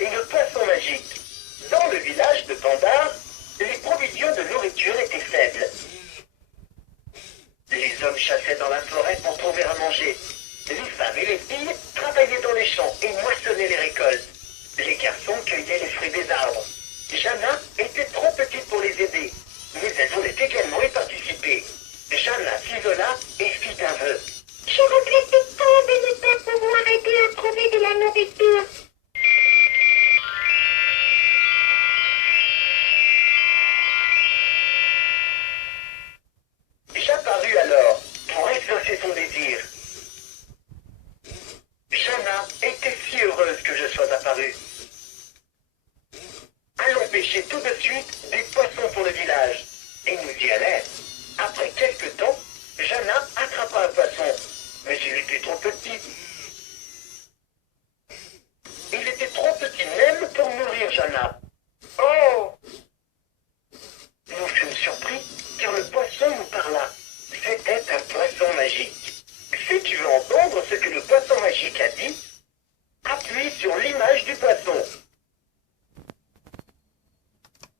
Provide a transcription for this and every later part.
et le poisson magique. Dans le village de Pandar, les provisions de nourriture étaient faibles. Les hommes chassaient dans la forêt pour trouver à manger. Les femmes et les filles travaillaient dans les champs et moissonnaient les récoltes. Les garçons cueillaient les fruits des arbres. Jana était trop petite pour les aider, mais elle voulait également y participer. Jana s'isola et fit un vœu. Je regrette tant de ne pas pouvoir aider à trouver de la nourriture. J'apparus alors pour exaucer son désir. Jana était si heureuse que je sois apparue. Allons pêcher tout de suite des poissons pour le village. Et nous y allèrent. Après quelque temps, Jana attrapa un poisson, mais il était trop petit. Il était trop petit même pour nourrir Jana. Oh! Nous fûmes surpris, car le poisson nous parla. C'était un poisson magique. Si tu veux entendre ce que le poisson magique a dit, appuie sur l'image du poisson.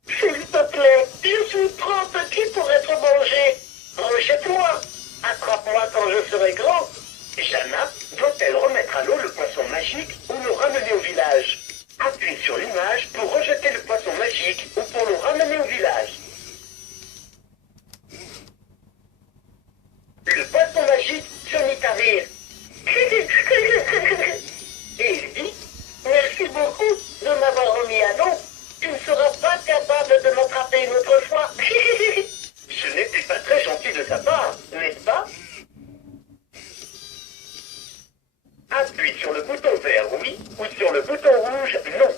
S'il te plaît, je suis trop petit pour être mangé. Rejette-moi. Attrape-moi quand je serai grand. Jana doit-elle remettre à l'eau le poisson magique ou le ramener au village? Appuie sur l'image pour rejeter le poisson magique ou pour le ramener au village. Le poisson magique se mit à rire. Et il dit, merci beaucoup de m'avoir remis à l'eau. Tu ne seras pas capable de m'attraper une autre fois. Ce n'était pas très gentil de sa part, n'est-ce pas? Appuie sur le bouton vert, oui, ou sur le bouton rouge, non.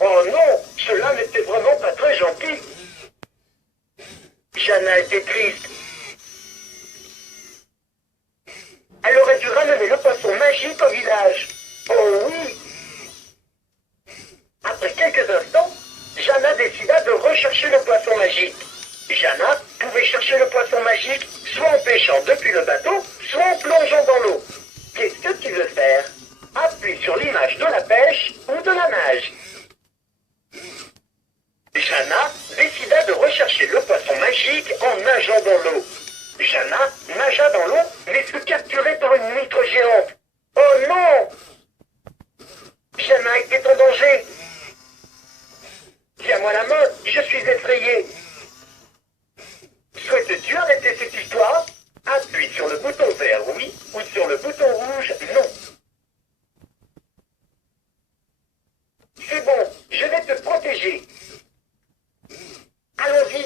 Oh non, cela n'était vraiment pas très gentil. Jana était triste. Elle aurait dû ramener le poisson magique au village. Oh oui. Après quelques instants, Jana décida de rechercher le poisson magique. Jana pouvait chercher le poisson magique soit en pêchant depuis le bateau, soit en plongeant dans l'eau. Qu'est-ce que tu veux faire? Appuie sur l'image de la pêche ou de la nage. Jana décida de rechercher le poisson magique en nageant dans l'eau. Jana nagea dans l'eau, mais fut capturée par une huître géante. Oh non! Jana était en danger. Tiens-moi la main, je suis effrayé. Souhaites-tu arrêter cette histoire? Appuie sur le bouton vert, oui, ou sur le bouton rouge, non. C'est bon, je vais te protéger. Allons-y.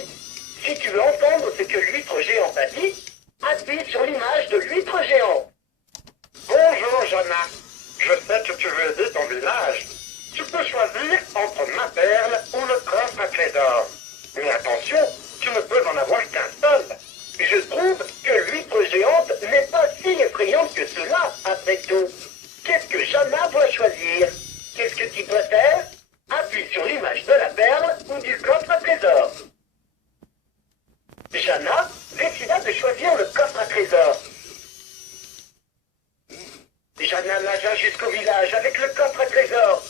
Si tu veux entendre ce que l'huître géante a dit, appuie sur l'image de l'huître géante. Bonjour, Jana. Je sais que tu veux aider ton village. Tu peux choisir entre ma perle ou le coffre à trésor. Mais attention, tu ne peux en avoir qu'un seul. Je trouve que l'huître géante n'est pas si effrayante que cela, après tout. Qu'est-ce que Jana doit choisir? Qu'est-ce que tu préfères? Appuie sur l'image de la perle ou du coffre à trésor. Jana décida de choisir le coffre à trésor. Jana nagea jusqu'au village avec le coffre à trésor.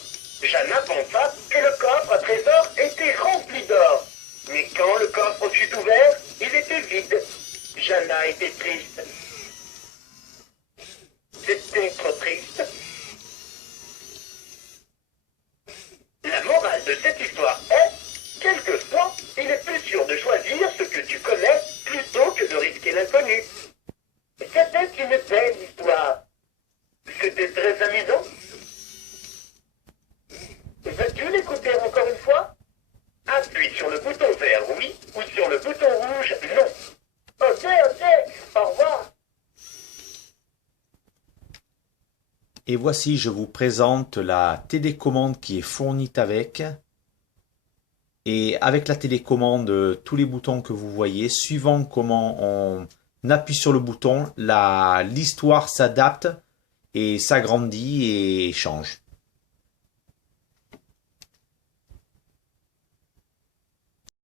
Jana pensa que le coffre à trésor était rempli d'or. Mais quand le coffre fut ouvert, il était vide. Jana était triste. C'était trop triste. La morale de cette histoire est, quelquefois, il est plus sûr de choisir ce que tu connais plutôt que de risquer l'inconnu. C'était une belle histoire. C'était très amusant. Veux-tu l'écouter encore une fois? Appuie sur le bouton vert, oui, ou sur le bouton rouge, non. Ok, au revoir. Et voici, je vous présente la télécommande qui est fournie avec. Et avec la télécommande, tous les boutons que vous voyez, suivant comment on appuie sur le bouton, l'histoire s'adapte et s'agrandit et change.